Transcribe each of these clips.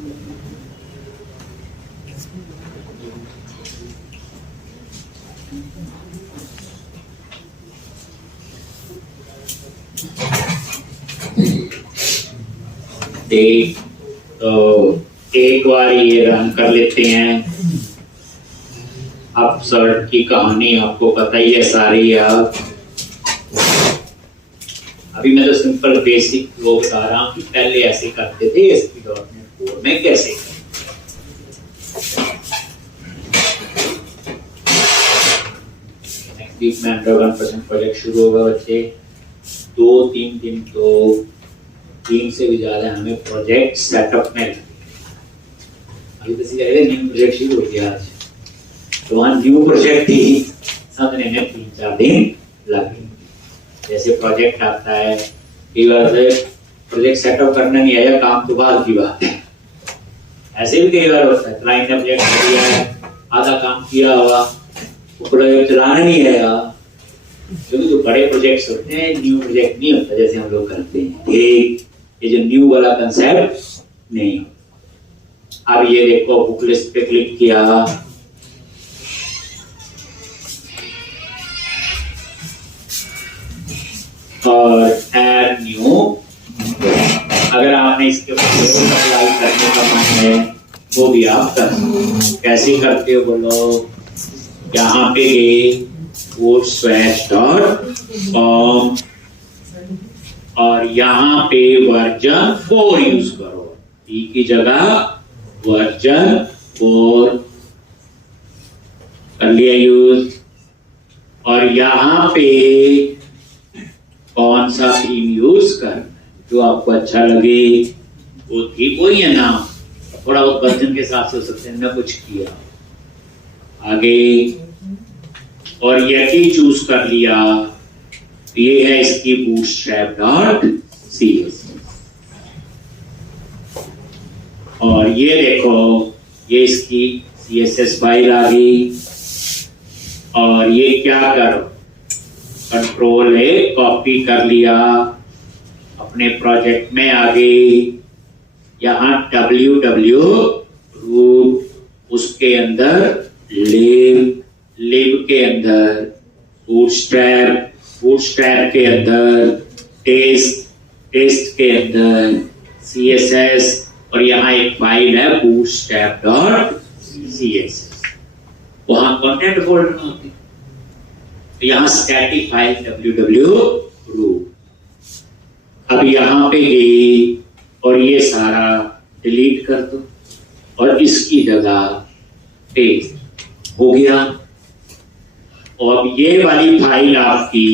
तो एक बार ये रन कर लेते हैं। अब सर्ट की कहानी आपको पता ही है सारी। आप अभी मैं तो सिंपल बेसिक फ्लो बता रहा हूँ कि पहले ऐसे करते थे ASP.NET Core में कैसे। नेक्स्ट वीक में 101% प्रोजेक्ट शुरू होगा बच्चे। 2-3 दिन तो 3 से भी ज्यादा हमें प्रोजेक्ट सेटअप में अभी तो न्यू प्रोजेक्ट शुरू हो गया आज, तो वहाँ न्यू प्रोजेक्ट ही समझने में 3-4 दिन लगे। जैसे प्रोजेक्ट आता है, कई बार प्रोजेक्ट सेटअप करना नहीं आया, काम तो बाद की बात है। ऐसे भी कई बार होता है, क्लाइंट ने प्रोजेक्ट किया है, आधा काम किया हुआ, प्रोजेक्ट चलाना नहीं आएगा। क्योंकि जो बड़े प्रोजेक्ट्स होते हैं, न्यू प्रोजेक्ट नहीं होता जैसे हम लोग करते हैं। ठीक, ये जो न्यू वाला कंसेप्ट नहीं होता। अब ये देखो, बुक लिस्ट पे क्लिक किया, और ऐड न्यू। अगर आपने इसके ऊपर अप्लाई करने का मन है वो भी आप कर सकते। कैसे करते हो बोलो? यहाँ पे गए bootstrap.com और यहाँ पे वर्जन 4 यूज करो। ई की जगह वर्जन 4 कर लिया यूज। और यहाँ पे कौन सा थीम यूज कर जो आपको अच्छा लगे वो थीम, वही है ना, थोड़ा बहुत वर्जन के साथ हो सकते हैं। मैं कुछ किया आगे और यही चूज कर लिया। ये है इसकी bootstrap.css और ये देखो, ये इसकी CSS फाइल आ गई। और ये क्या करो, कंट्रोल है, कॉपी कर लिया अपने प्रोजेक्ट में। आगे यहाँ www रूट, उसके अंदर लिव के अंदर बूटस्ट्रैप के अंदर टेस्ट के अंदर CSS, और यहाँ एक फाइल है bootstrap.css, वहां कंटेंट फोल्डर में होती है। तो यहाँ स्टैटिक फाइल www रूट। अब यहाँ पे गई और ये सारा डिलीट कर दो और इसकी जगह पेस्ट हो गया। और अब ये वाली फाइल आपकी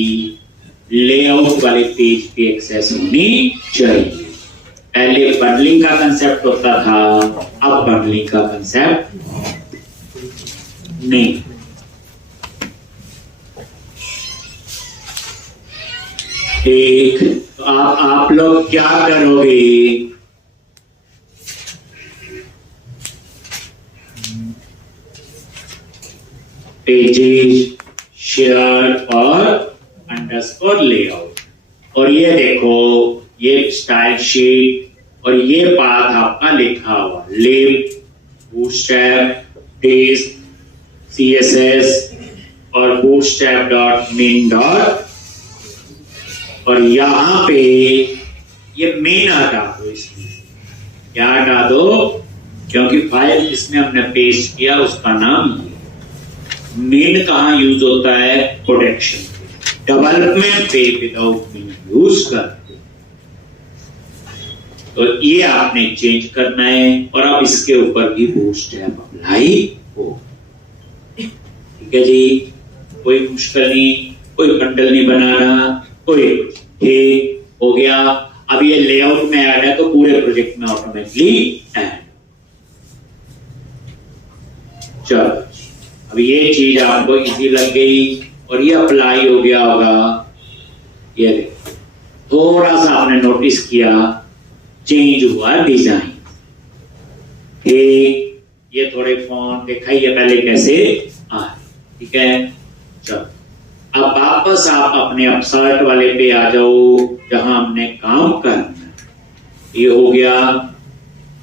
लेआउट वाले पेज पे एक्सेस होनी चाहिए। पहले बंडलिंग का कंसेप्ट होता था, अब बंडलिंग का कंसेप्ट नहीं। एक तो आप लोग क्या करोगे, पेजेस, शेयर और अंडरस्कोर लेआउट। और ये देखो, ये स्टाइल शीट और ये पाथ आपका लिखा हुआ लिव, बूटस्ट्रैप, टेस्ट, CSS और bootstrap.min डॉट। और यहाँ पे ये मेन हटा दो। इसमें क्या हटा दो? क्योंकि फाइल जिसमें हमने पेस्ट किया उसका नाम मेन कहाँ यूज होता है? प्रोटेक्शन, डेवलपमेंट पे विदाउट मेन यूज करते। तो ये आपने चेंज करना है। और अब इसके ऊपर भी बूटस्ट्रैप अप्लाई हो। ठीक है जी, कोई मुश्किल नहीं, कोई बंडल नहीं बनाना, कोई ठीक हो गया। अब ये लेआउट में ऐड है तो पूरे प्रोजेक्ट में ऑटोमेटिकली ऐड। चलो, अब ये चीज आपको इजी लग गई और ये अप्लाई हो गया होगा। ये देखो, थोड़ा सा आपने नोटिस किया चेंज हुआ डिजाइन। ठीक, ये थोड़े फॉन्ट देखा ये पहले कैसे आ, ठीक है। चलो, अब वापस आप अपने अपसर्ट वाले पे आ जाओ जहां हमने काम करना। ये हो गया।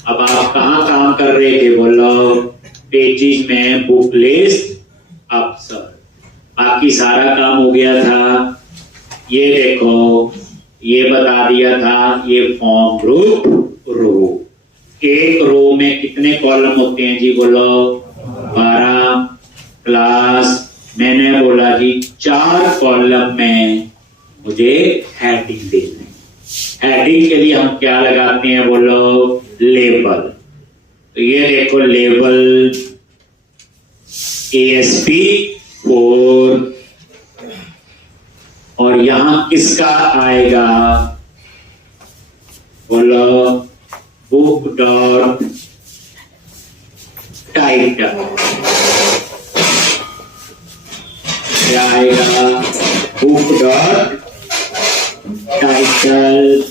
अब आप कहाँ काम कर रहे थे बोलो? पेजेस में बुक लिस्ट अफसर, बाकी सारा काम हो गया था। ये देखो, ये बता दिया था, ये फॉर्म ग्रुप रो। एक रो में कितने कॉलम होते हैं जी बोलो? 12। क्लास मैंने बोला जी 4 कॉलम में मुझे हेडिंग देना है। हेडिंग के लिए हम क्या लगाते हैं बोलो? लेबल। तो ये देखो लेबल ASP 4, और यहां किसका आएगा बोलो? Book dot title. क्या आएगा? Book dot title.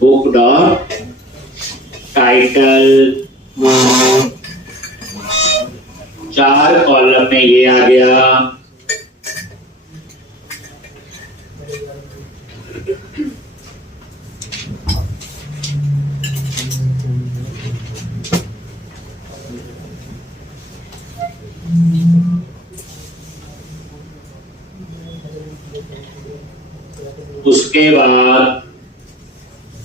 Book dot title. 4 column में ये आ गया। उसके बाद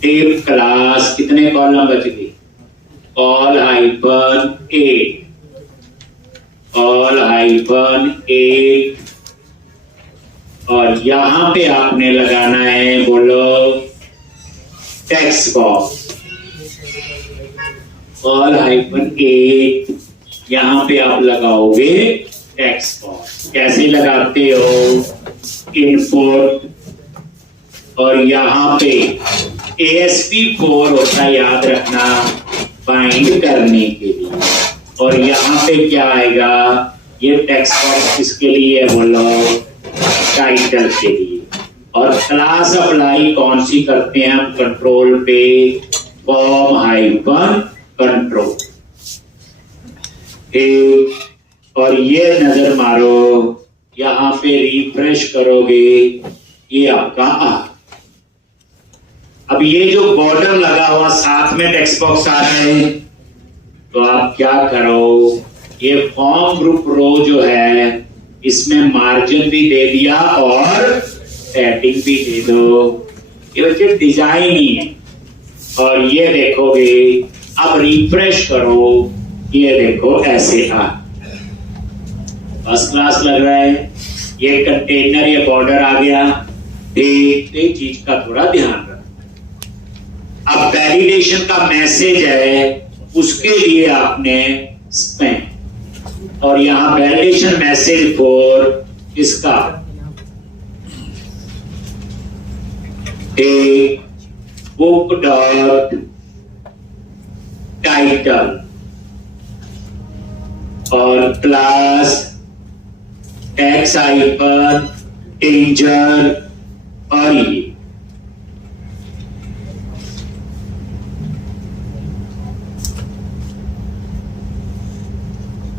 टिप क्लास कितने कॉलम बच गए? ऑल -8, ऑल -8, और यहां पे आपने लगाना है बोलो टेक्स्ट बॉक्स। ऑल -8, यहां पे आप लगाओगे टेक्स्ट बॉक्स। कैसे लगाते हो? इनपुट, और यहां पे ASP 4 होता है, याद रखना, बाइंड करने के लिए। और यहाँ पे क्या आएगा? ये टेक्स्ट बॉक्स किसके लिए है बोलो? टाइटल के लिए। और क्लास अप्लाई कौन सी करते हैं हम? कंट्रोल पे फॉर्म -कंट्रोल। और ये नजर मारो, यहाँ पे रिफ्रेश करोगे, ये आपका आ। अब ये जो बॉर्डर लगा हुआ साथ में टेक्स्ट बॉक्स आ रहा है, तो आप क्या करो? ये फॉर्म ग्रुप रो जो है, इसमें मार्जिन भी दे दिया और हेडिंग भी दे दो। ये बच्चे डिजाइन ही है। और ये देखोगे, अब रिफ्रेश करो, ये देखो ऐसे आ, फर्स्ट क्लास लग रहा है। ये कंटेनर, ये बॉर्डर आ गया। एक चीज का थोड़ा ध्यान रखो। अब वैलिडेशन का मैसेज है, उसके लिए आपने स्पेन, और यहां वैलिडेशन मैसेज फॉर इसका ए बुक डॉट टाइटल और क्लास टेक्स्ट हाइफन टेंजर, और ये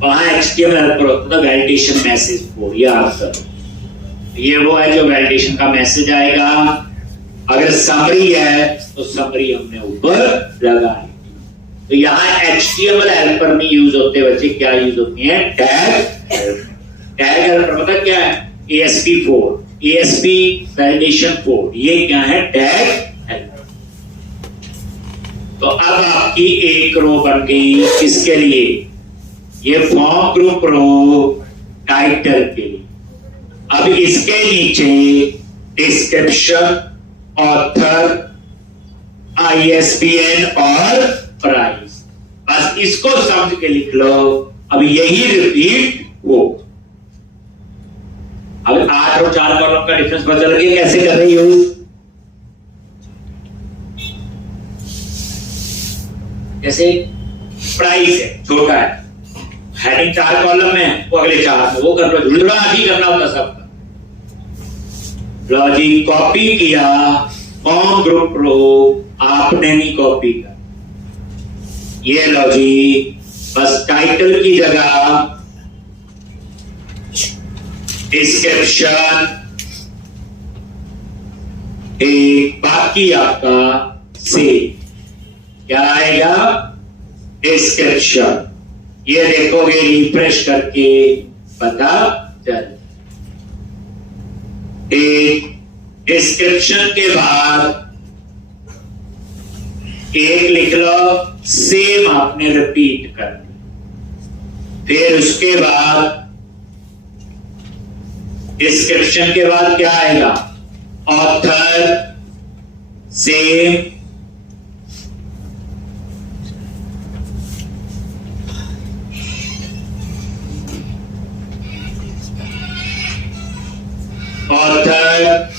वहां HTML हेल्पर होता था वैलिडेशन मैसेज को, याद करो। ये वो है जो वैलिडेशन का मैसेज आएगा। अगर समरी है तो समरी हमने ऊपर लगाई। तो यहाँ HTML हेल्पर नहीं यूज होते बच्चे, क्या यूज होती है? Tag helper. पता क्या है? ASP 4, ASP वैलिडेशन 4, ये क्या है? Tag helper. तो अब आपकी एक रो बन गई किसके लिए? ये फॉर्म ग्रुप रो टाइटल के लिए। अब इसके नीचे डिस्क्रिप्शन, ऑथर, ISBN और प्राइस, बस इसको समझ के लिख लो। अब यही रिपीट हो। अब 8 और 4 कॉलम का डिफरेंस पता लगे कैसे कर रही हो? जैसे प्राइस है, छोटा है, हेडिंग 4 कॉलम में, वो अगले 4 में, वो कर लो। जुड़वा ही करना होता सबका। लो जी, कॉपी किया फॉर्म ग्रुप रो, आपने नहीं कॉपी कर। ये लो जी, बस टाइटल की जगह डिस्क्रिप्शन, एक बाकी आपका सेम क्या आएगा, डिस्क्रिप्शन। ये देखोगे रिफ्रेश करके पता चल। एक डिस्क्रिप्शन के बाद एक लिख लो, सेम आपने रिपीट कर दी। फिर उसके बाद डिस्क्रिप्शन के बाद क्या आएगा, ऑथर, सेम, ऑथर,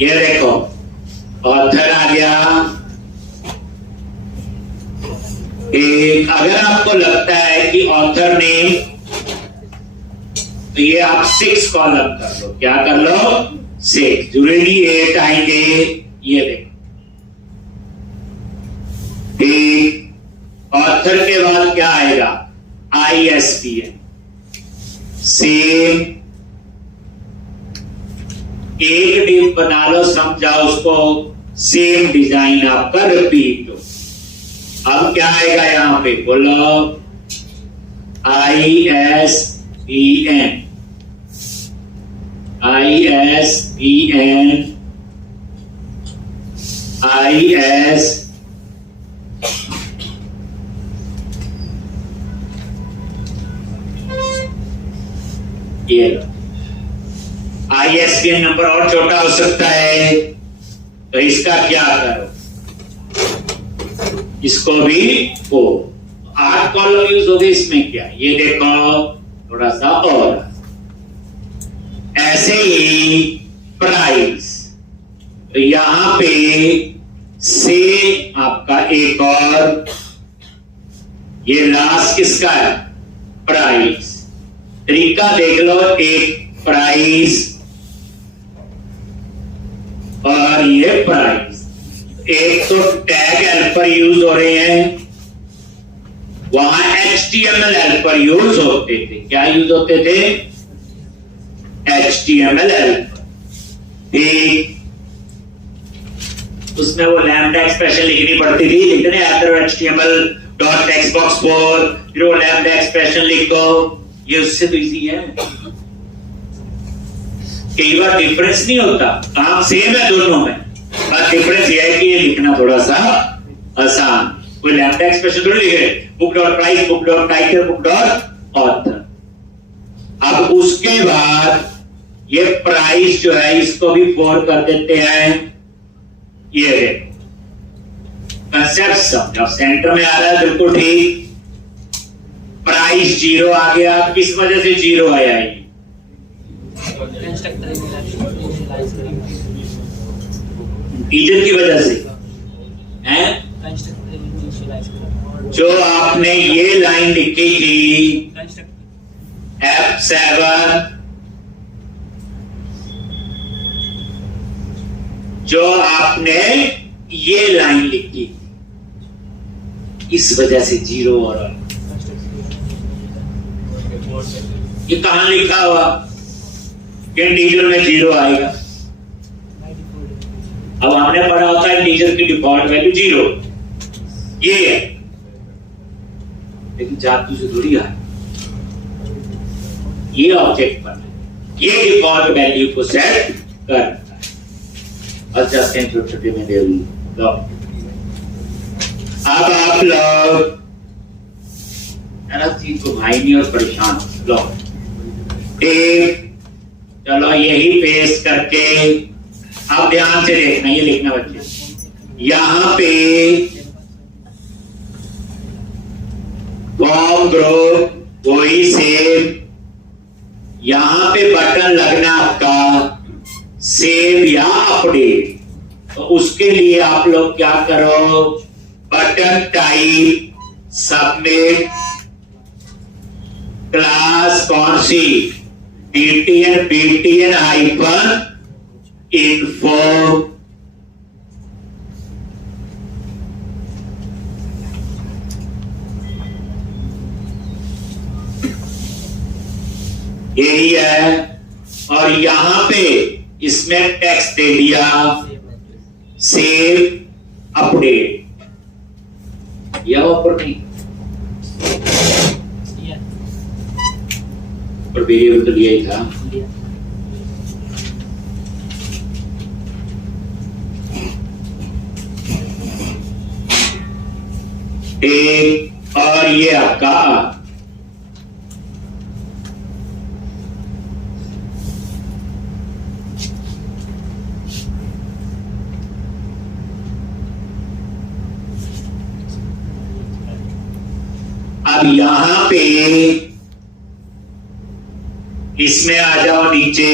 ये देखो ऑथर आ गया। एक अगर आपको लगता है कि ऑथर नेम, तो ये आप 6 कॉलम कर लो। क्या कर लो, 6, जरूरी नहीं 8 आएंगे। ये देखो, एक ऑथर के बाद क्या आएगा, ISBN, सेम, एक डिप बना लो, समझाओ उसको, सेम डिजाइन आपका रिपीट हो। अब क्या आएगा यहां पे, बोलो, ISBN, ISBN, IS, ये ISBN नंबर और छोटा हो सकता है, तो इसका क्या करो, इसको भी 8 कॉलम यूज हो गए। इसमें क्या, ये देखो थोड़ा सा और ऐसे ही प्राइस, तो यहां पे से आपका एक और, ये लास्ट किसका है, प्राइस। तरीका देख लो, एक प्राइस और ये प्राइस। एक तो टैग हेल्पर यूज हो रहे हैं, वहां HTML हेल्पर यूज होते थे। क्या यूज होते थे, HTML हेल्पर। उसमें वो लैम्डा एक्सप्रेशन लिखनी पड़ती थी, लिखने HTML dot text box for, फिर वो लैम्डा एक्सप्रेशन लिखो। ये उससे तो इजी है। कई बार डिफरेंस नहीं होता, काम सेम है दोनों में, बस डिफरेंस ये है कि ये लिखना थोड़ा सा आसान। कोई लैम्डा एक्सप्रेशन थोड़ी लिखे, book dot price, book dot title, book dot author. अब उसके बाद ये प्राइस जो है, इसको भी 4 कर देते हैं। ये देखो कंसेप्ट समझो, सेंटर में आ रहा है, बिल्कुल ठीक। प्राइस 0 आ गया, किस वजह से 0 आया है, टीचर की वजह से हैं। जो आपने ये लाइन लिखी थी F7, जो आपने ये लाइन लिखी, इस वजह से 0 और ये कहां लिखा हुआ, इंटीजर में 0 आएगा। अब हमने पढ़ा होता है इंटीजर की डिफॉल्ट वैल्यू 0, ये है, लेकिन जादू से थोड़ी आए। ये ऑब्जेक्ट पर ये डिफॉल्ट वैल्यू को सेट करता है। अब जाते हैं छोटे छोटे में दे लो। अब आप लोग चीज को भाई नहीं और परेशान लो, एक चलो यही पेस्ट करके, अब ध्यान से देखना, ये लिखना बच्चे, यहां पे फॉर्म ग्रुप वही सेव, यहां पे बटन लगना आपका सेव या अपडेट। तो उसके लिए आप लोग क्या करो, बटन टाइप सबमिट, क्लास कौन सी? TTN BTN hyper info. यही है। और यहां पे इसमें टेक्स्ट दे दिया सेव अपडेट, या ऊपर नहीं और वेरिएबल तो लिया ही था। एक और ये आपका अब यहां पे इसमें आ जाओ नीचे,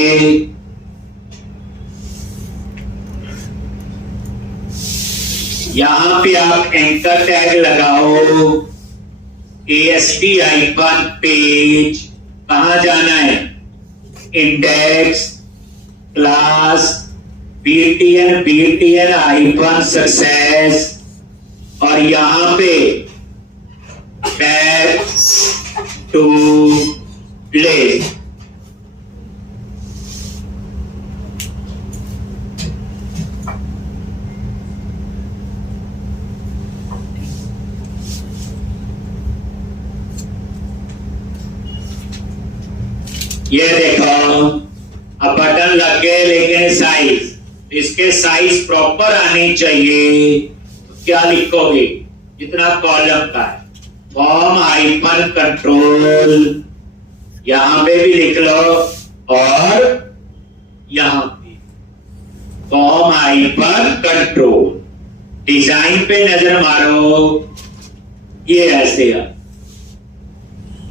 यहां पे आप एंकर टैग लगाओ, ASP आइकन पेज, कहां जाना है? Index class BTN icon success, और यहां पे बैक टू प्लेस। ये देखो अब बटन लग गए, लेकिन साइज, इसके साइज प्रॉपर आनी चाहिए। तो क्या लिखोगे? जितना कॉलम का है, फॉर्म हाइपन कंट्रोल, यहां पे भी लिख लो, और यहां पे फॉर्म हाइपन कंट्रोल। डिजाइन पे नजर मारो, ये ऐसे है।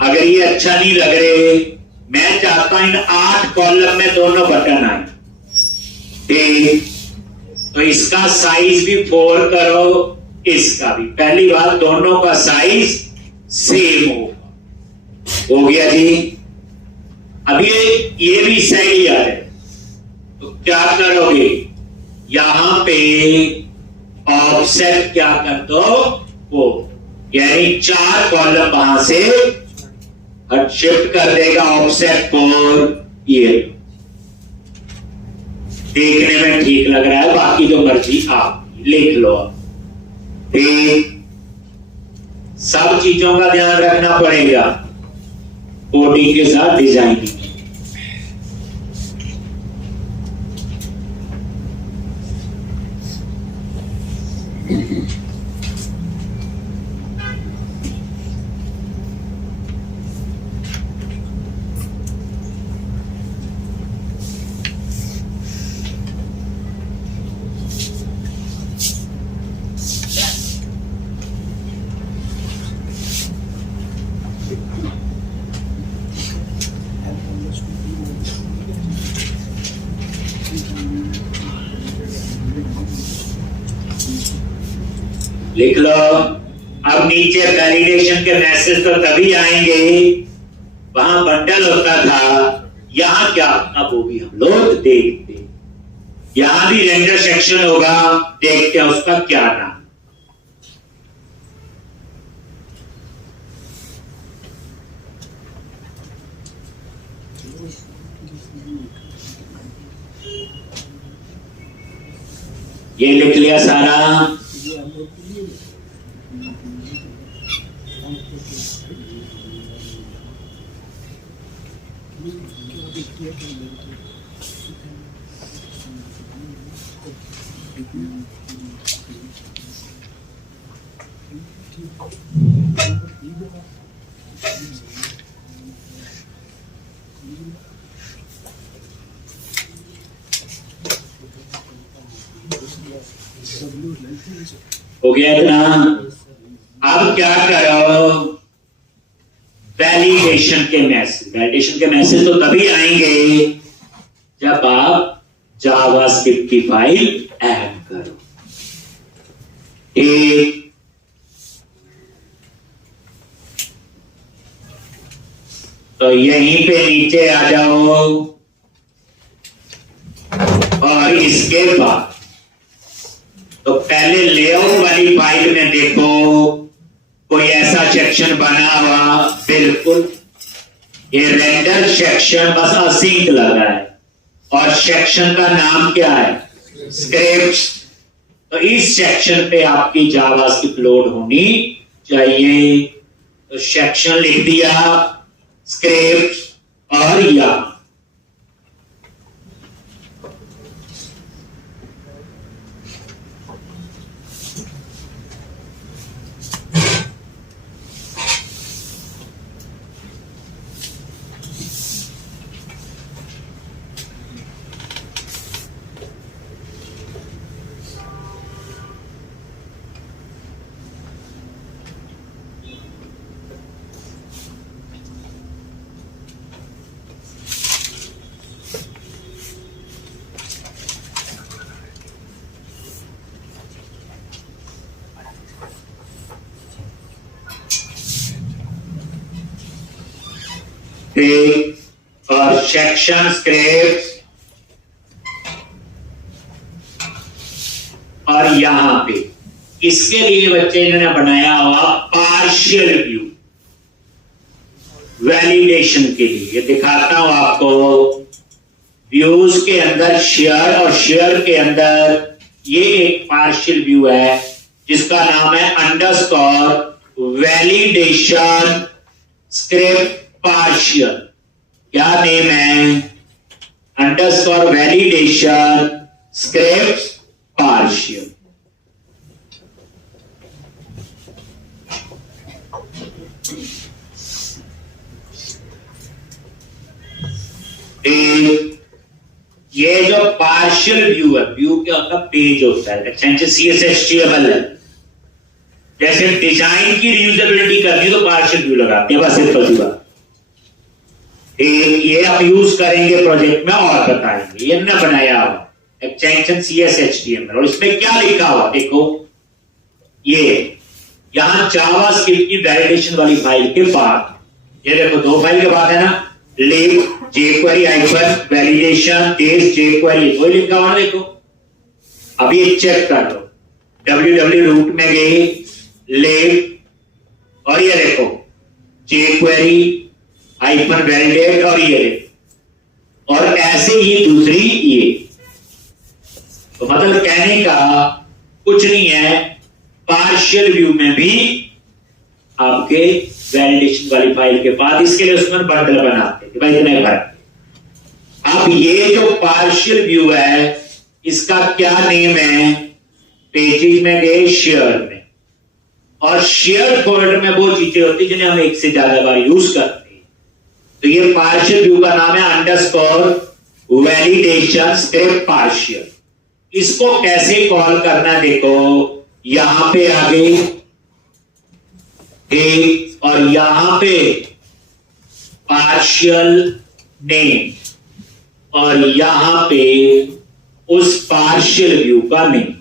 अगर ये अच्छा नहीं लग रहे, मैं चाहता हूं इन 8 कॉलम में दोनों बटन आए, ठीक? तो इसका साइज भी 4 करो, इसका भी। पहली बात, दोनों का साइज सेम होगा। हो गया जी। अब ये भी सही है, तो क्या करोगे? यहां पे ऑफसेट क्या कर दो, वो यानी 4 कॉलम वहां से शिफ्ट कर देगा ऑफसेट 4। ये देखने में ठीक लग रहा है, बाकी जो मर्जी आप लिख लो। ठीक, सब चीजों का ध्यान रखना पड़ेगा कोडिंग के साथ डिजाइनिंग। लिख लो। अब नीचे वैलिडेशन के मैसेज तो तभी आएंगे, वहां बंडल होता था, यहां क्या? अब वो भी हम लोग देखते, यहां भी रेंडर सेक्शन होगा, देखते हैं उसका क्या नाम। ये लिख लिया सारा। हो गया इतना। अब क्या करो? वैलिडेशन के मैसेज। वैलिडेशन के मैसेज तो तभी आएंगे जब आप जावास्क्रिप्ट की फाइल ऐड करो। तो यहीं पे नीचे आ जाओ और इसके बाद तो पहले लेआउट वाली फाइल में देखो कोई ऐसा सेक्शन बना हुआ, बिल्कुल ये रेंडर सेक्शन बस असिंक लगा है और सेक्शन का नाम क्या है, स्क्रिप्ट्स। तो इस सेक्शन पे आपकी जावास्क्रिप्ट लोड होनी चाहिए। तो सेक्शन लिख दिया स्क्रिप्ट और यहां और सेक्शन स्क्रिप्ट और यहां पे इसके लिए बच्चे इन्होंने बनाया हुआ पार्शियल व्यू वैलिडेशन के लिए। ये दिखाता हूं आपको, व्यूज के अंदर शेयर और शेयर के अंदर ये एक पार्शियल व्यू है जिसका नाम है अंडरस्कोर वैलिडेशन स्क्रिप्ट पार्शियल। क्या नेम है, अंडरस्कोर वैलिडेशन स्क्रिप्ट पार्शियल। ये जो पार्शियल व्यू है, व्यू के अंदर पेज होता है, एक्सटेंशन CSS है। जैसे डिजाइन की रीयूजेबिलिटी करनी है तो पार्शियल व्यू लगाते हैं, बस सिंपल सी बात। ये आप यूज करेंगे प्रोजेक्ट में और बताएंगे। ये हमने बनाया हुआ एक्सटेंशन CSS और इसमें क्या लिखा हुआ देखो, ये यहां जावास्क्रिप्ट की वैलिडेशन वाली फाइल के बाद, ये देखो दो फाइल के बाद है ना, link jQuery hyphen validation test jQuery वो लिखा हुआ देखो। अब ये चेक कर लो, www रूट में गए लिंक और ये देखो jQuery हाइफन वैलिडेट और ये देखो, और ऐसे ही दूसरी ये। तो मतलब कहने का कुछ नहीं है, पार्शियल व्यू में भी आपके वैलिडेशन वाली फाइल के बाद इसके लिए उसमें बंडल बनाते हैं भाई इतने भर। अब ये जो पार्शियल व्यू है इसका क्या नेम है, पेजेस में गए शेयर में, और शेयर फोल्डर में वो चीजें होती जिन्हें हम एक से ज्यादा बार यूज करते हैं। तो ये पार्शियल व्यू का नाम है अंडरस्कोर वैलिडेशन स्क्रिप्ट पार्शियल। इसको कैसे कॉल करना देखो, यहां पे आगे एक और यहां पे पार्शियल नेम और यहां पे उस पार्शियल व्यू का नेम।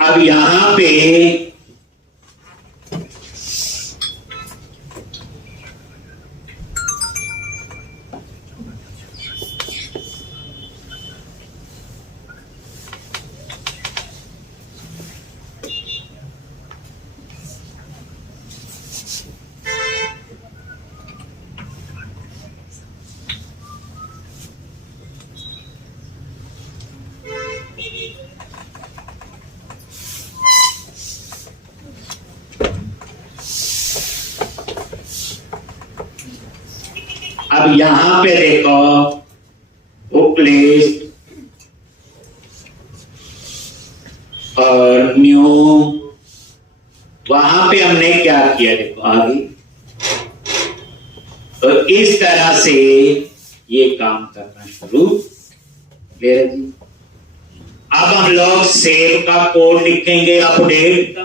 अब यहां पे अब यहां पे देखो बुक लिस्ट और न्यू, वहां पे हमने क्या किया देखो आगे। तो इस तरह से ये काम करना शुरू ले रहे जी। अब हम लोग सेव का कोड लिखेंगे अपडेट का,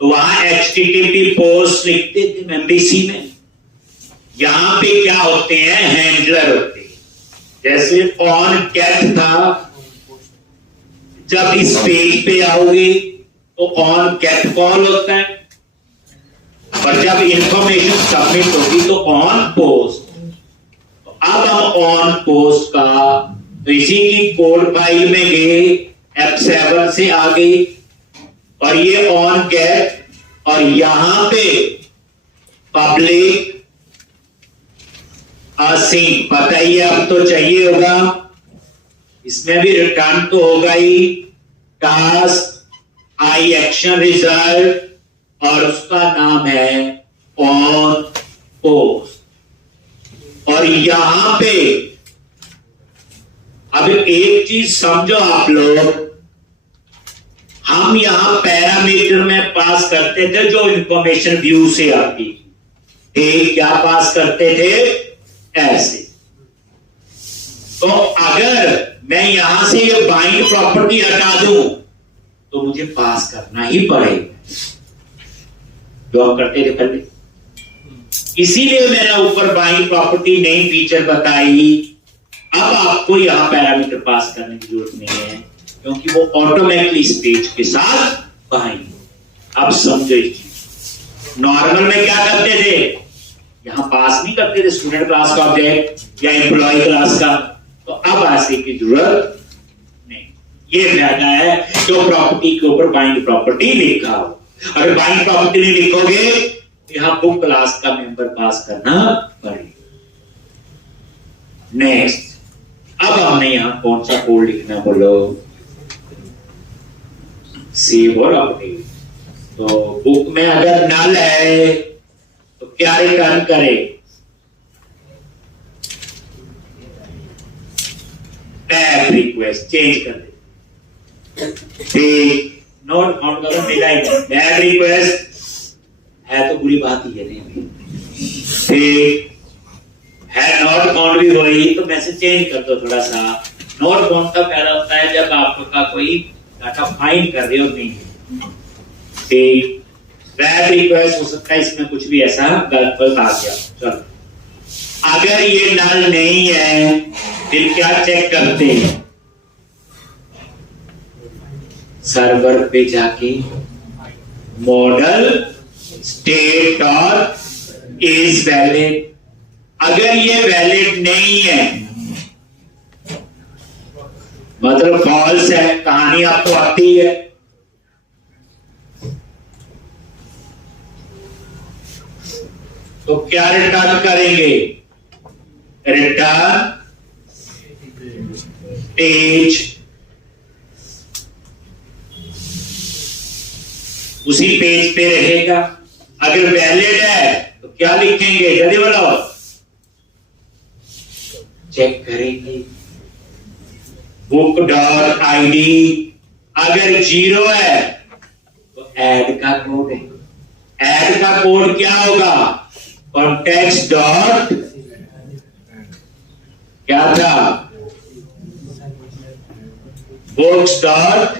तो वहां HTTP पोस्ट लिखते थे MVC में। यहां पे क्या होते हैं, हैंडलर होते हैं। जैसे ऑन गेट था, जब इस पेज पे आओगे तो ऑन गेट कॉल होता है, और जब इंफॉर्मेशन सबमिट होगी तो ऑन पोस्ट। तो अब हम ऑन पोस्ट का, तो इसी की कोड फाइल में गए, F7 से आ गई, और ये ऑन गेट, और यहां पे पब्लिक असिंक, पता ही अब तो चाहिए होगा, इसमें भी रिटर्न तो होगा ही, टास्क आई एक्शन रिजल्ट, और उसका नाम है ऑन पोस्ट। और यहां पे अब एक चीज समझो आप लोग, हम यहां पैरामीटर में पास करते थे जो इंफॉर्मेशन व्यू से आती थी, क्या पास करते थे, ऐसे। तो अगर मैं यहां से ये बाइंड प्रॉपर्टी हटा दूं तो मुझे पास करना ही पड़ेगा, जो हम करते थे पहले। इसीलिए मैंने ऊपर बाइंड प्रॉपर्टी नई फीचर बताई। अब आपको यहां पैरामीटर पास करने की जरूरत नहीं है, क्योंकि वो ऑटोमेटिकली इस पेज के साथ बाइंड। अब समझो इस चीज, नॉर्मल में क्या करते थे, यहां पास नहीं करते थे स्टूडेंट क्लास का ऑब्जेक्ट या एम्प्लॉय क्लास का, तो अब ऐसे की जरूरत नहीं। ये फायदा है जो प्रॉपर्टी के ऊपर बाइंड प्रॉपर्टी लिखा हो। अगर बाइंड प्रॉपर्टी नहीं लिखोगे तो यहां बुक क्लास का मेंबर पास करना पड़ेगा। नेक्स्ट, अब हमने यहां कौन सा कोड लिखना, बोलो, सेव और अपडेट। तो बुक में अगर नल है तो क्या रिटर्न करे, टैग रिक्वेस्ट चेंज कर दे, ठीक, नोट फाउंड करो, मिला ही टैग रिक्वेस्ट है तो बुरी बात ही है नहीं, ठीक है, नोट फाउंड भी हुई तो मैसेज चेंज कर दो थोड़ा सा। नोट फाउंड का फायदा होता है जब आपका कोई डाटा फाइंड कर रहे हो नहीं, ठीक, टैग रिक्वेस्ट हो सकता है इसमें कुछ भी ऐसा गलत आ गया। चलो, अगर ये नल नहीं है फिर क्या चेक करते हैं, सर्वर पे जाके model state dot is valid, अगर ये वैलिड नहीं है मतलब फॉल्स है, कहानी आपको आती है, तो क्या रिटर्न करेंगे, रिटर्न पेज, उसी पेज पे रहेगा। अगर वैलिड है तो क्या लिखेंगे, जल्दी बोलो, चेक करेंगे बुक डॉट आईडी, अगर 0 है तो ऐड का कोड है, ऐड का कोड क्या होगा, कॉन्टेक्स्ट डॉट क्या था, books dot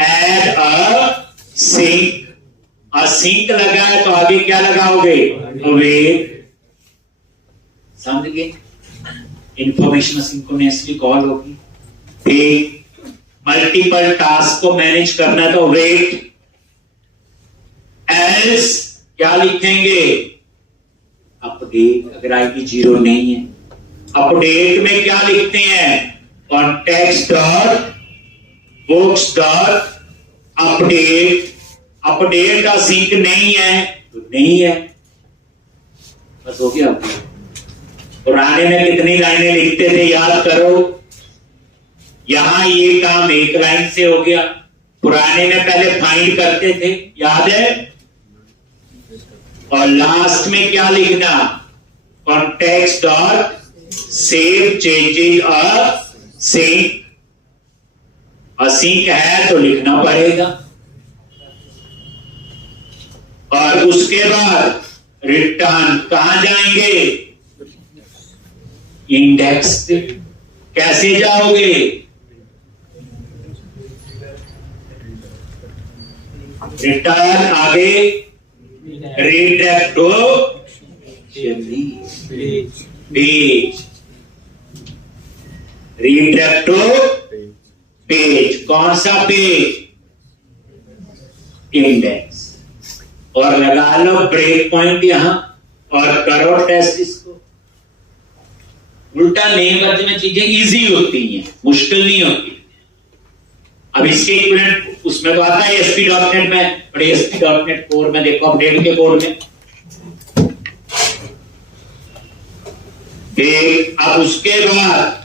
add a sink, और सिंक लगा है तो आगे क्या लगाओगे, अवेट, समझ गए, इंफॉर्मेशन सिंक्रोनसली कॉल होगी। ठीक, मल्टीपल टास्क को मैनेज करना है तो वेट, एल्स क्या लिखेंगे, अपडेट, अगर आईडी 0 नहीं है, अपडेट में क्या लिखते हैं, context dot books dot update, update का सिंक नहीं है तो नहीं है, बस हो गया। पुराने में कितनी लाइनें लिखते थे याद करो, यहां ये काम एक लाइन से हो गया, पुराने में पहले फाइंड करते थे, याद है, और लास्ट में क्या लिखना, context dot save changes sync, sync है तो लिखना पड़ेगा। और उसके बाद रिटर्न कहां जाएंगे, इंडेक्स पे। कैसे जाओगे, रिटर्न आगे redirect to page, redirect to page. कौन सा पेज, इंडेक्स। और लगा लो ब्रेक पॉइंट यहां और करो टेस्ट इसको। उल्टा नेम वर्ज में चीजें इजी होती हैं, मुश्किल नहीं होती। अब इसके इक्विवेलेंट उसमें तो आता है ASP.NET में, और ASP.NEट कोर में देखो अपडेट के कोड में। अब उसके बाद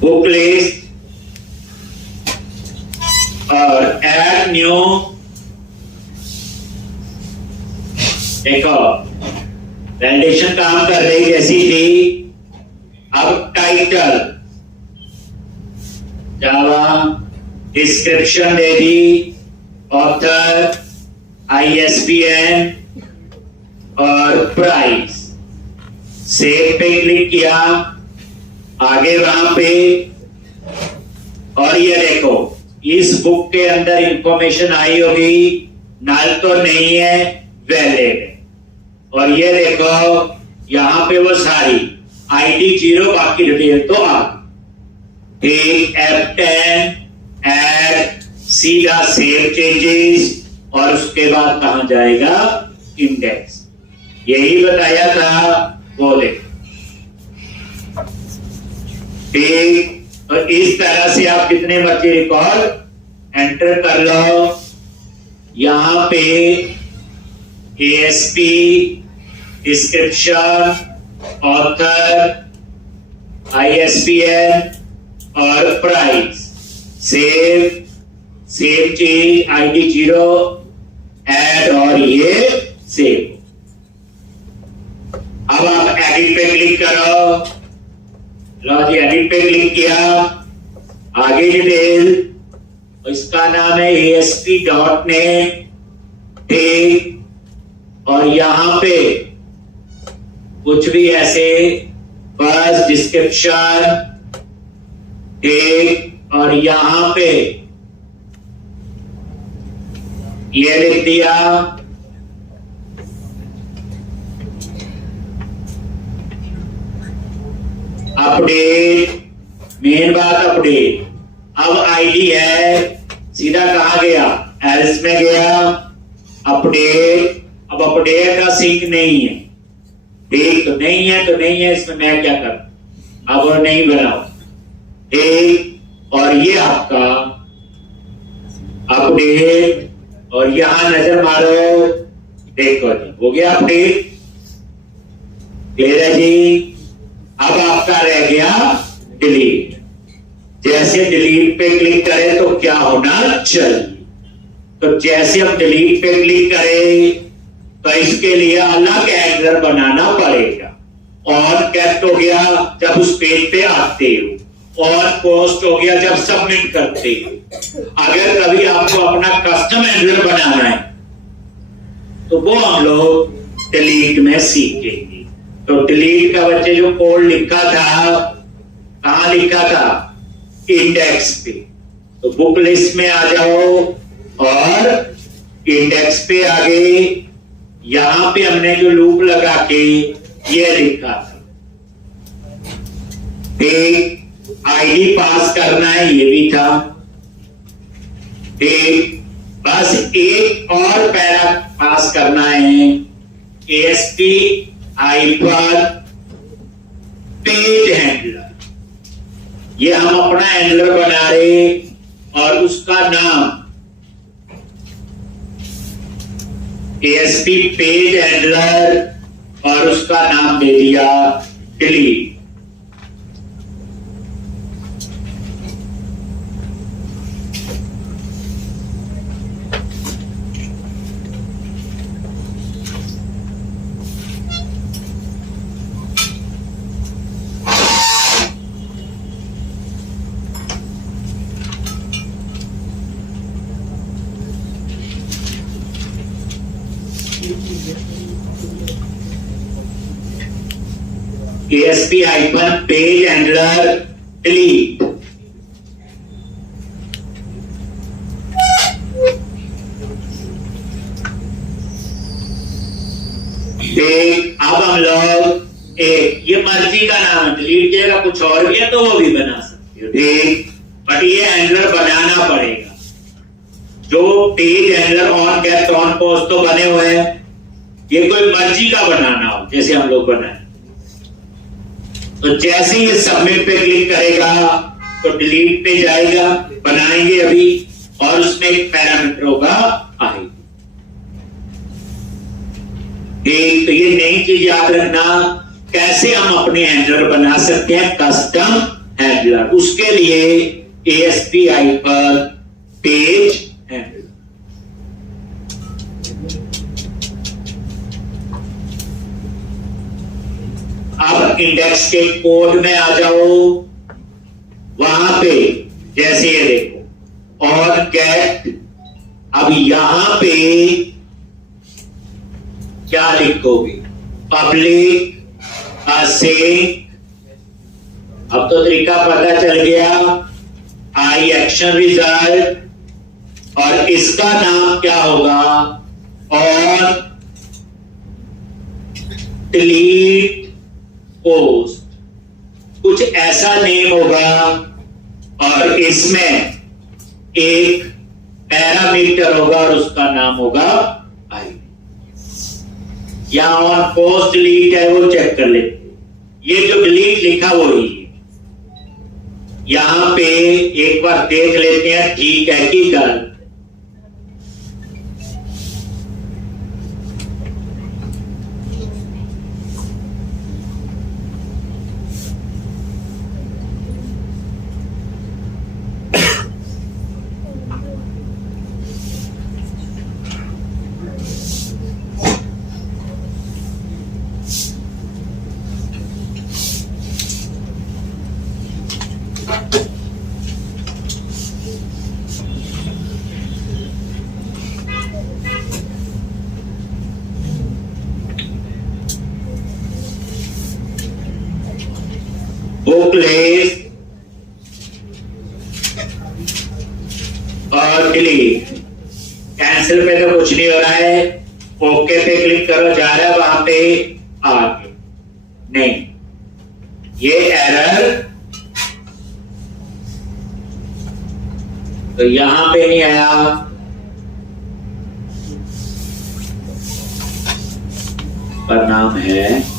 बुक लिस्ट और ऐड न्यू। देखो वैलिडेशन काम कर रही जैसी थी। अब टाइटल जावा, डिस्क्रिप्शन दे दी, ऑथर, ISBN और प्राइस। सेव पे क्लिक किया, आगे वहां पे, और ये देखो इस बुक के अंदर इंफॉर्मेशन आई होगी, नल तो नहीं है, वैलिड है। और ये देखो यहां पे वो सारी ID 0, बाकी डिटेल तो आ गई। F10 ऐड, सीधा सेव चेंजेस, और उसके बाद कहां जाएगा, इंडेक्स। यही बताया था बोले। ठीक, और इस तरह से आप जितने मर्जी रिकॉर्ड एंटर कर लो। यहां पे ASP, डिस्क्रिप्शन, ऑथर, ISBN और price. Save change, ID 0 add, और ये सेव। अब आप एडिट पे क्लिक करो। लो जी, एडिट पे क्लिक किया, आगे डिटेल, इसका नाम है ASP.NET। ठीक, और यहां पे कुछ भी ऐसे फर्स्ट डिस्क्रिप्शन। ठीक, और यहां पे ये लिख दिया, अपडेट। मेन बात अपडेट। अब ID है, सीधा कहां गया, एल्स में गया, अपडेट। अब अपडेट का सिंक नहीं है। ठीक, तो नहीं है तो नहीं है, इसमें मैं क्या करूं, अब और नहीं बनाओ। ठीक, और ये आपका अपडेट, और यहां नजर मारो, देखो जी हो गया अपडेट। क्लियर है जी। अब आपका रह गया डिलीट। जैसे डिलीट पे क्लिक करें तो क्या होना चाहिए, तो जैसे हम डिलीट पे क्लिक करें तो इसके लिए अलग एंकर बनाना पड़ेगा। ऑन कैप्ट हो गया जब उस पेज पे आते हो, ऑन पोस्ट हो गया जब सबमिट करते। अगर कभी आपको अपना कस्टम हैंडलर बनाना है तो वो हम लोग डिलीट में सीखेंगे। तो डिलीट का बच्चे जो कोड लिखा था, कहां लिखा था? इंडेक्स पे। तो बुक लिस्ट में आ जाओ और इंडेक्स पे आगे यहां पे हमने जो लूप लगा के ये लिखा था, एक आईडी पास करना है, ये भी था। एक बस एक और पैरा पास करना है, ASP हाइपर पेज हैंडलर। ये हम अपना हैंडलर बना रहे और उसका नाम ASP पेज हैंडलर और उसका नाम दे दिया delete. ASP hyphen page handler delete. अब हम लोग ये मर्जी का नाम है, डिलीट जगह कुछ और भी है तो वो भी बना सकते हो, ठीक। बट ये हैंडलर बनाना पड़ेगा। जो page handler on get on post तो बने हुए हैं, ये कोई मर्जी का बनाना हो जैसे हम लोग बनाए। तो जैसे ही सबमिट पे क्लिक करेगा तो डिलीट पे जाएगा, बनाएंगे अभी, और उसमें एक पैरामीटर होगा आई। तो ये नई चीज याद रखना, कैसे हम अपने हैंडलर बना सकते हैं, कस्टम हैंडलर। उसके लिए ASP हाइपर पेज हैंडलर। अब इंडेक्स के कोड में आ जाओ, वहां पे जैसे ये देखो और गेट। अब यहां पे क्या लिखोगे? Public assent. अब तो तरीका पता चल गया, आई एक्शन रिजल्ट, और इसका नाम क्या होगा? और डिलीट पोस्ट, कुछ ऐसा नेम होगा, और इसमें एक पैरामीटर होगा और उसका नाम होगा आई। यहां ऑन पोस्ट डिलीट है वो चेक कर लेते, ये जो डिलीट लिखा वो ही है। यहां पे एक बार देख लेते हैं ठीक है कि गलत। बुक लिस्ट और डिलीट। कैंसिल पे तो कुछ नहीं हो रहा है, ओके पे क्लिक करो, जा रहा है वहां पे आगे नहीं, ये एरर तो यहां पे नहीं आया। पर नाम है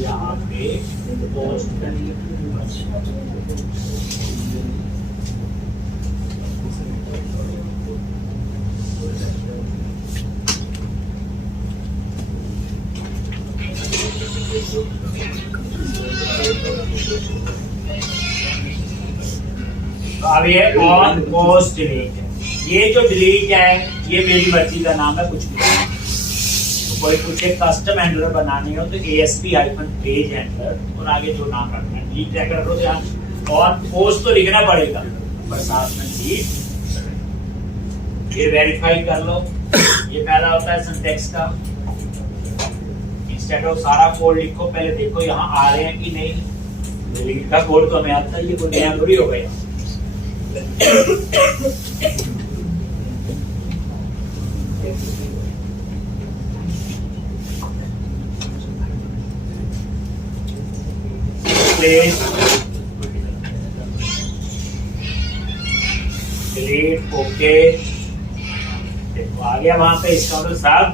यहाँ पे पोस्ट करिए। अब ये ऑन पोस्ट डिलीट है। ये जो डिलीट है ये मेरी मर्जी का नाम है, कुछ भी तो कोई पूछे कस्टम हैंडलर बनानी हो तो ASP-पेज हैंडलर और आगे जो नाम रखना है डिलीट कर दो। ऑन पोस्ट तो लिखना पड़ेगा पर साथ में डिलीट। ये वेरीफाई कर लो, ये पहला होता है सिंटैक्स का। इंस्टेड ऑफ सारा कोड लिखो, पहले देखो यहाँ आ रहे हैं कि नहीं। डिलीट का कोड तो हमें आता है, ये कोई नया थोड़ी हो गया। डिलीट ओके, देखो आ गया वहां पे इसका मतलब साहब।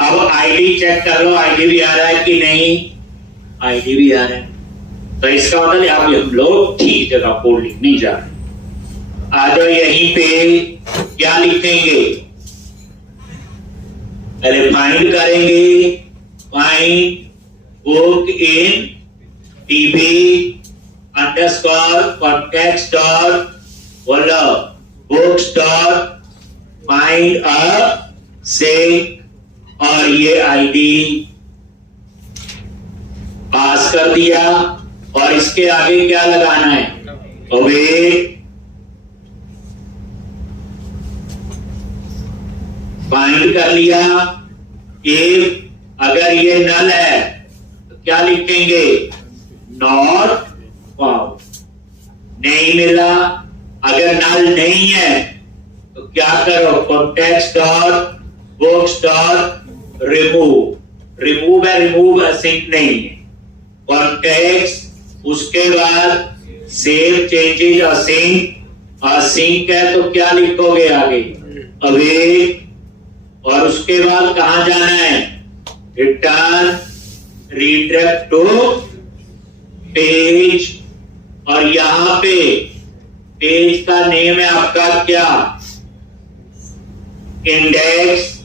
अब आईडी चेक कर लो, आईडी भी आ रहा है कि नहीं। आईडी भी आ रहा है तो इसका मतलब आप हम लोग ठीक जगह कोड लिखने जा रहे हैं। आ जाओ यहीं पे क्या लिखेंगे, पहले फाइंड करेंगे। Find book in TB underscore context dot बोलो बुक्स डॉट फाइंड अ सिंक और ये आईडी पास कर दिया। और इसके आगे क्या लगाना है, अवेट फाइंड कर लिया। इफ अगर ये नल है तो क्या लिखेंगे, नॉट फाउंड, नहीं मिला। अगर नल नहीं है तो क्या करो, context dot books dot remove. Remove है, रिमूव असिंक नहीं है। कॉन्टेक्स्ट उसके बाद सेव चेंजेस असिंक। असिंक है तो क्या लिखोगे आगे, अवेट। और उसके बाद कहां जाना है, रिटर्न रिडायरेक्ट टू पेज। और यहां पे पेज का नेम है आपका क्या, इंडेक्स।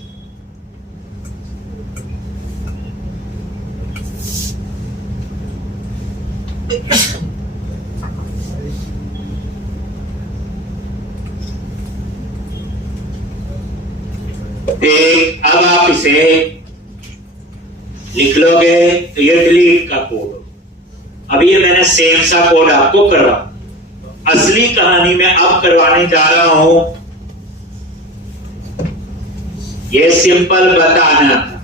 अब आप इसे लिख लोगे तो ये डिलीट का कोड। अब ये मैंने सेम सा कोड आपको करवा, असली कहानी में अब करवाने जा रहा हूं। ये सिंपल बताना था।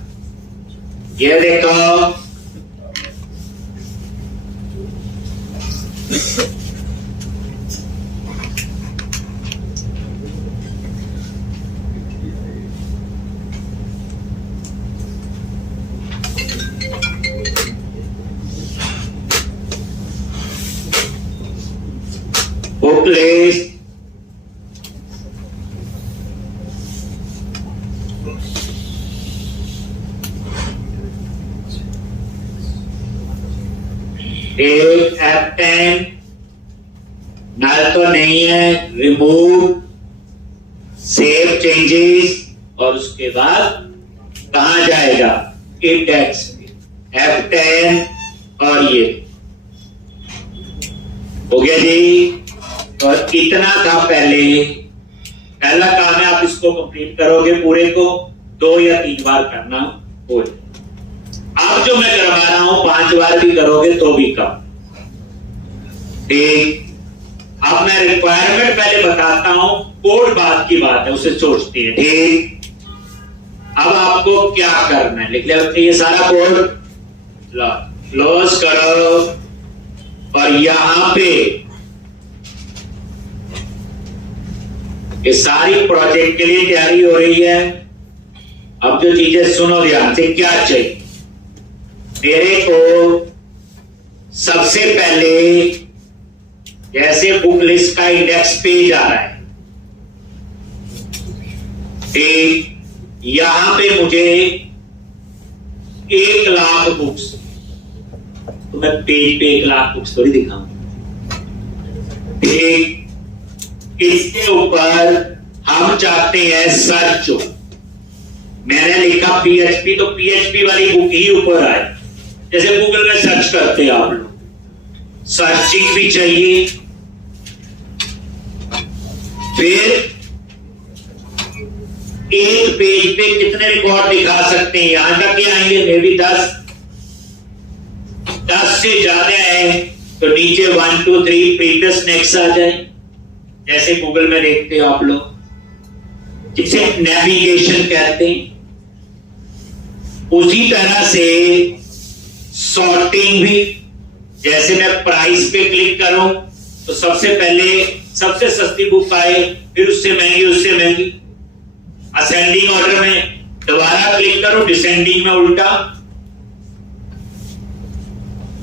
ये देखो बुक लिस्ट, F10 नल तो नहीं है, रिमूव, सेव चेंजेस और उसके बाद कहां जाएगा, इंडेक्स F10 और ये हो गया जी। और इतना था पहला काम है, आप इसको कंप्लीट करोगे पूरे को 2 या 3 बार करना हो। अब जो मैं करवा रहा हूं 5 बार भी करोगे तो भी कम। ठीक, अब मैं रिक्वायरमेंट पहले बताता हूं, कोड बाद की बात है, उसे सोचती है। ठीक, अब आपको क्या करना है, लिख ले ये सारा कोड, क्लोज करो और यहां पे ये सारी प्रोजेक्ट के लिए तैयारी हो रही है। अब जो चीजें सुनो ध्यान से, क्या चाहिए मेरे को, सबसे पहले जैसे बुक लिस्ट का इंडेक्स पेज आ रहा है, ठीक, यहां पे मुझे 1 लाख बुक्स, तो मैं पेज पे 1 लाख बुक्स थोड़ी दिखाऊं। ठीक, इसके ऊपर हम चाहते हैं सर्च हो। मैंने लिखा PHP तो PHP वाली बुक ही ऊपर आए। जैसे गूगल में सर्च करते हैं आप लोग, सर्चिंग भी चाहिए, फिर एक पेज पे कितने रिकॉर्ड दिखा सकते हैं, यहां तक ही आएंगे, मे बी 10 से ज्यादा है तो नीचे 1 2 3 प्रीवियस नेक्स्ट आ जाए, जैसे गूगल में देखते हो आप लोग, जिसे नेविगेशन कहते हैं। उसी तरह से सॉर्टिंग भी, जैसे मैं प्राइस पे क्लिक करूं तो सबसे पहले सबसे सस्ती बुक आए, फिर उससे महंगी, असेंडिंग ऑर्डर में दोबारा क्लिक करो, डिसेंडिंग में उल्टा।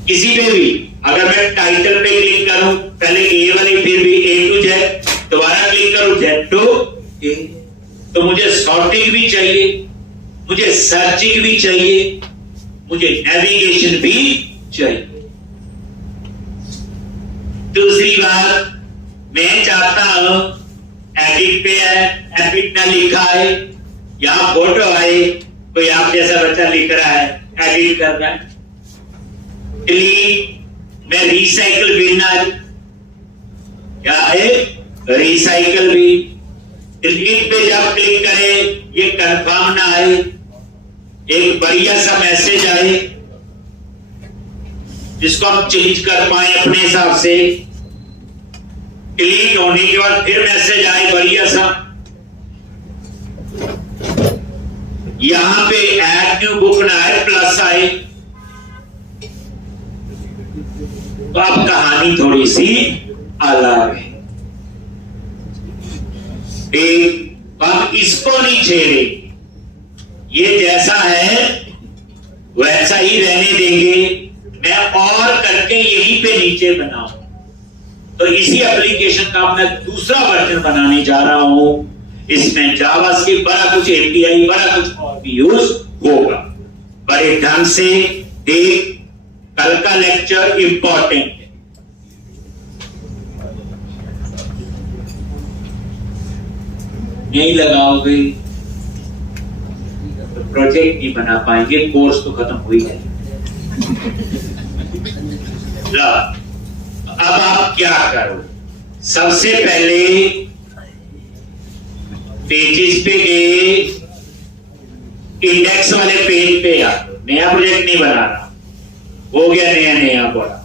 किसी पे भी अगर मैं टाइटल पे क्लिक करूं, पहले ए वाली फिर भी A to Z, दोबारा क्लिक करूं Z to A, तो मुझे सॉर्टिंग भी चाहिए, मुझे सर्चिंग भी चाहिए, मुझे नेविगेशन भी चाहिए। दूसरी बात, मैं चाहता हूं एडिट पे है, एडिट ना लिखा है, यहां फोटो आए, कोई आप जैसा बच्चा लिख रहा है, एडिट कर रहा है, डिलीट, मैं रिसाइकल बिना, क्या है रिसाइकल भी, डिलीट पे जब क्लिक करें ये कंफर्म ना आए, एक बढ़िया सा मैसेज आए जिसको हम चेंज कर पाए अपने हिसाब से। डिलीट होने के बाद फिर मैसेज आए बढ़िया सा, यहां पे ऐड न्यू बुक ना आए, प्लस आए, तो अब कहानी थोड़ी सी अलग है। अब इसको नहीं छेड़े, ये जैसा है वैसा ही रहने देंगे, मैं और करके यहीं पे नीचे बनाऊं, तो इसी एप्लीकेशन का मैं दूसरा वर्जन बनाने जा रहा हूं, इसमें जावास्क्रिप्ट बड़ा कुछ एपीआई बड़ा कुछ और भी यूज होगा बड़े ढंग से। एक कल का लेक्चर इंपॉर्टेंट है, नहीं लगाओगे तो प्रोजेक्ट नहीं बना पाएंगे, कोर्स तो खत्म हो ही जाएगा। अब आप क्या करो, सबसे पहले पेजेस पे गए, इंडेक्स वाले पेज पे आ, नया प्रोजेक्ट नहीं बना रहा, हो गया नया बड़ा।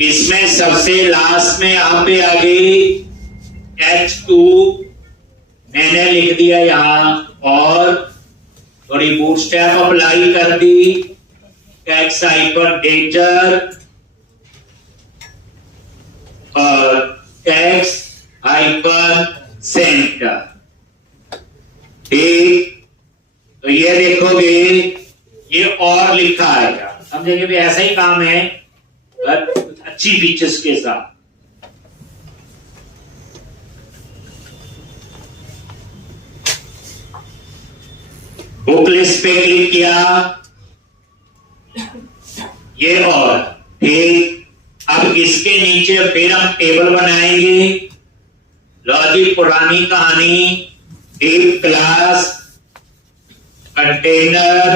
इसमें सबसे लास्ट में आप पे आ गई H2, मैंने लिख दिया यहां, और थोड़ी बूटस्ट्रैप अप्लाई कर दी, टैक्स हाइपर डेंजर और टैक्स हाइपर सेंटर। ठीक, तो ये देखोगे ये और लिखा आएगा, समझेंगे भी ऐसा ही काम है अच्छी फीचर्स के साथ। बुक लिस्ट पे क्लिक किया, ये और ठीक, अब इसके नीचे फिर हम टेबल बनाएंगे, लॉजिक पुरानी कहानी, डीप क्लास, कंटेनर,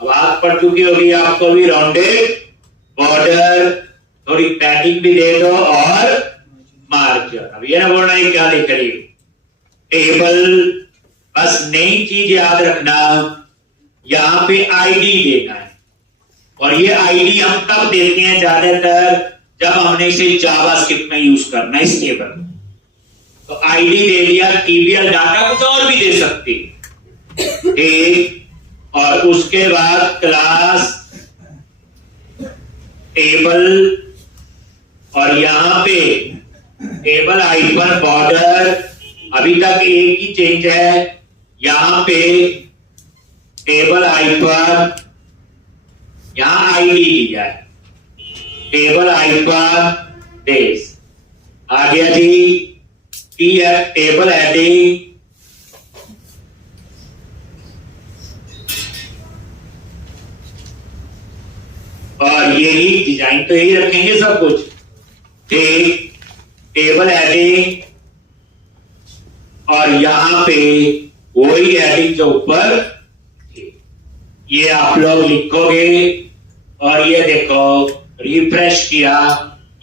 अब आप पढ़ चुकी होगी, आपको भी राउंडेड बॉर्डर, थोड़ी पैडिंग भी दे दो और मार्जिन। अब ये ना बोलना है क्या लिख रही, टेबल, बस नई चीज याद रखना, यहां पे आईडी देना है, और ये आईडी हम तब देते हैं ज्यादातर जब हमने इसे जावास्क्रिप्ट में यूज करना है इस टेबल। तो आईडी दे दिया, टीबीएल डाटा कुछ और भी दे सकते एक, और उसके बाद क्लास टेबल, और यहां पे टेबल हाइपर बॉर्डर, अभी तक एक ही चेंज है, यहां पे टेबल हाइपर, यहां आईडी दिया है, टेबल हाइपर डेज आ गया जी, टेबल हेडिंग, और यही डिजाइन तो यही रखेंगे सब कुछ, टेबल हेडिंग, और यहां पे वही हेडिंग जो ऊपर, ये आप लोग लिखोगे और ये देखो रिफ्रेश किया,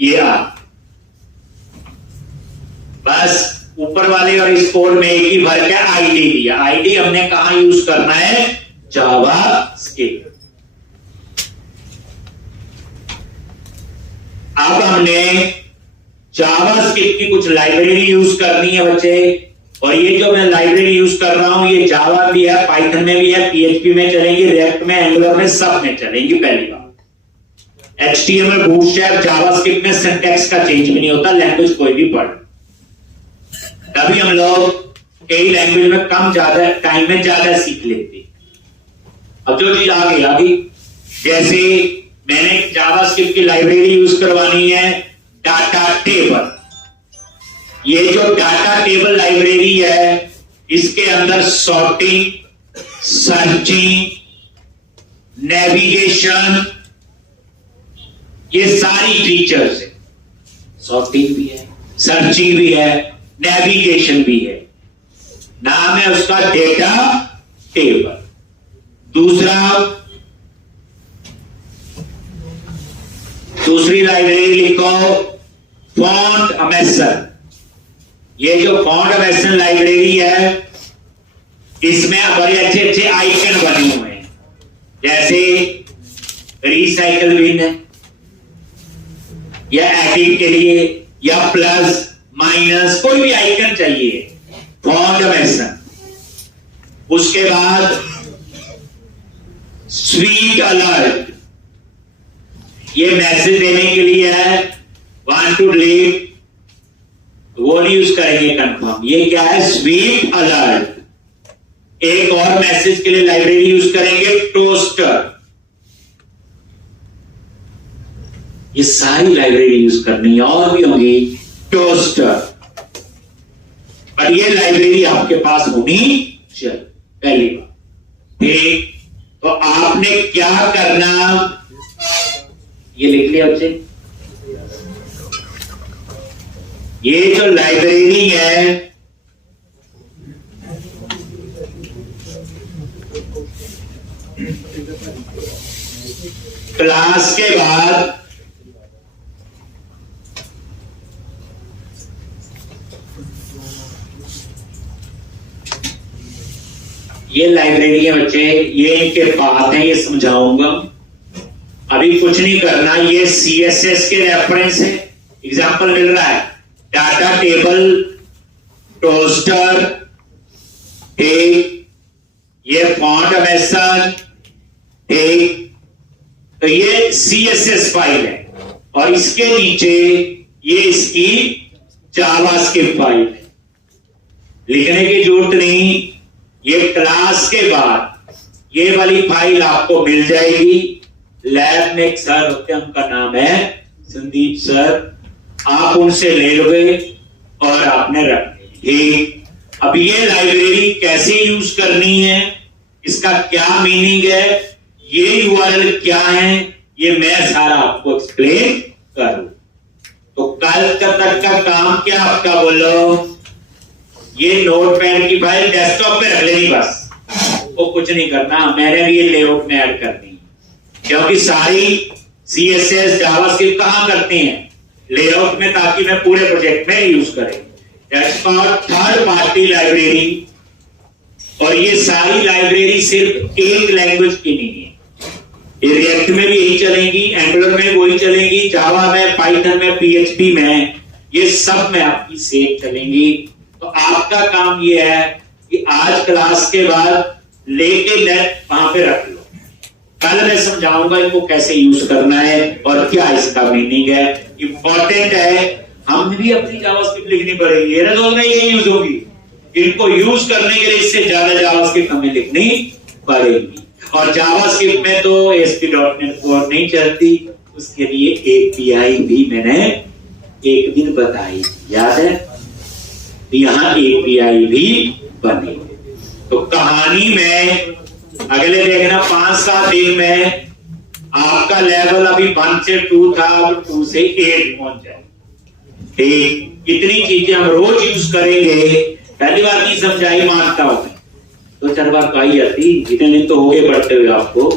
ये आ, बस ऊपर वाले और इस कोड में एक ही फर्क है, आईडी दिया। आईडी हमने कहां यूज करना है? जावास्क्रिप्ट। अब हमने जावास्क्रिप्ट की कुछ लाइब्रेरी यूज करनी है बच्चे, और ये जो मैं लाइब्रेरी यूज कर रहा हूं ये जावा भी है, पाइथन में भी है, पीएचपी में चलेंगी, रिएक्ट में, एंगुलर में, सब में चलेंगी। पहली बात, एचटीएमएल, बूटस्ट्रैप, जावास्क्रिप्ट में सिंटैक्स का चेंज भी नहीं होता, लैंग्वेज कोई भी पढ़। तभी हम लोग कई लैंग्वेज में कम ज्यादा टाइम में ज्यादा सीख लेते। अब जो चीज आ गई, जैसे मैंने जावास्क्रिप्ट की लाइब्रेरी यूज करवानी है डाटा टेबल। ये जो डाटा टेबल लाइब्रेरी है इसके अंदर सॉर्टिंग, सर्चिंग, नेविगेशन, ये सारी फीचर्स है। सॉर्टिंग भी है, सर्चिंग भी है, नेविगेशन भी है। नाम है उसका डेटा टेबल। दूसरी लाइब्रेरी लिखो फॉन्ट अमेसन। ये जो फॉन्ट अमेसन लाइब्रेरी है इसमें बड़े अच्छे अच्छे आइकन बने हुए हैं, जैसे रिसाइकल बिन है, या एडिट के लिए, या प्लस माइनस, कोई भी आइकन चाहिए, फॉन्ट अमेसन। उसके बाद स्वीट अलर्ट, ये मैसेज देने के लिए है, वांट टू डिलीट, वो नहीं यूज करेंगे कंफर्म। ये क्या है? Sweet alert. एक और मैसेज के लिए लाइब्रेरी यूज करेंगे टोस्टर। ये सारी लाइब्रेरी यूज करनी है, और भी होंगी टोस्टर, पर ये लाइब्रेरी आपके पास होनी चाहिए। पहली बात, ठीक। तो आपने क्या करना, ये लिख लिया बच्चे। ये जो लाइब्रेरी है क्लास के बाद ये लाइब्रेरी है बच्चे, ये इनके पाथ है, ये समझाऊंगा। अभी कुछ नहीं करना, ये सीएसएस के रेफरेंस है, एग्जांपल मिल रहा है, डाटा टेबल, टोस्टर, ठीक, ये फॉन्ट अमेसन, ठीक। तो ये सीएसएस फाइल है, और इसके नीचे ये इसकी जावास्क्रिप्ट फाइल है। लिखने की जरूरत नहीं, ये क्लास के बाद ये वाली फाइल आपको मिल जाएगी। लैब में एक सर होते हैं, उनका नाम है संदीप सर, आप उनसे ले लोगे और आपने रख ली, ठीक। अब ये लाइब्रेरी कैसे यूज करनी है, इसका क्या मीनिंग है, ये यूआरएल क्या है, ये मैं सारा आपको एक्सप्लेन करूं। तो कल तक का काम क्या आपका, बोलो। ये नोटपैड की फाइल डेस्कटॉप पे रख लेनी बस, वो कुछ नहीं करना। मैंने भी ये लेआउट में ऐड करनी है, क्योंकि सारी सीएसएस जावास्क्रिप्ट कहां करते हैं? लेआउट में, ताकि मैं पूरे प्रोजेक्ट में यूज करें। That's called third party library. और ये सारी लाइब्रेरी सिर्फ एक लैंग्वेज की नहीं है, ये रिएक्ट में भी यही चलेंगी, एंगुलर में वही चलेंगी, जावा में, पाइथन में, पीएचपी में, ये सब में आपकी सेम चलेंगी। तो आपका काम ये है कि आज क्लास के बाद लेके नेट वहां पे रख लो। कल मैं समझाऊंगा इनको कैसे यूज करना है और क्या इसका मीनिंग है। इंपॉर्टेंट है, हमें भी अपनी जावास्क्रिप्ट लिखनी पड़ेगी, ये ना सोचना ये यूज होगी। इनको यूज करने के लिए इससे ज्यादा जावास्क्रिप्ट हमें लिखनी पड़ेगी। और जावास्क्रिप्ट में तो ASP.NET Core नहीं चलती, उसके लिए API भी मैंने एक दिन बताई, याद है? यहां API भी बनी। तो कहानी में अगले देखना 5-7 दिन में आपका लेवल अभी 1 से 2 था, अब 2 से 8 पहुंच जाए। ठीक, इतनी चीजें हम रोज यूज करेंगे। पहली बार नहीं समझाई, मानता हूं मैं, 2-4 बार तो आई जाती, इतने दिन तो हो गए पढ़ते हुए आपको।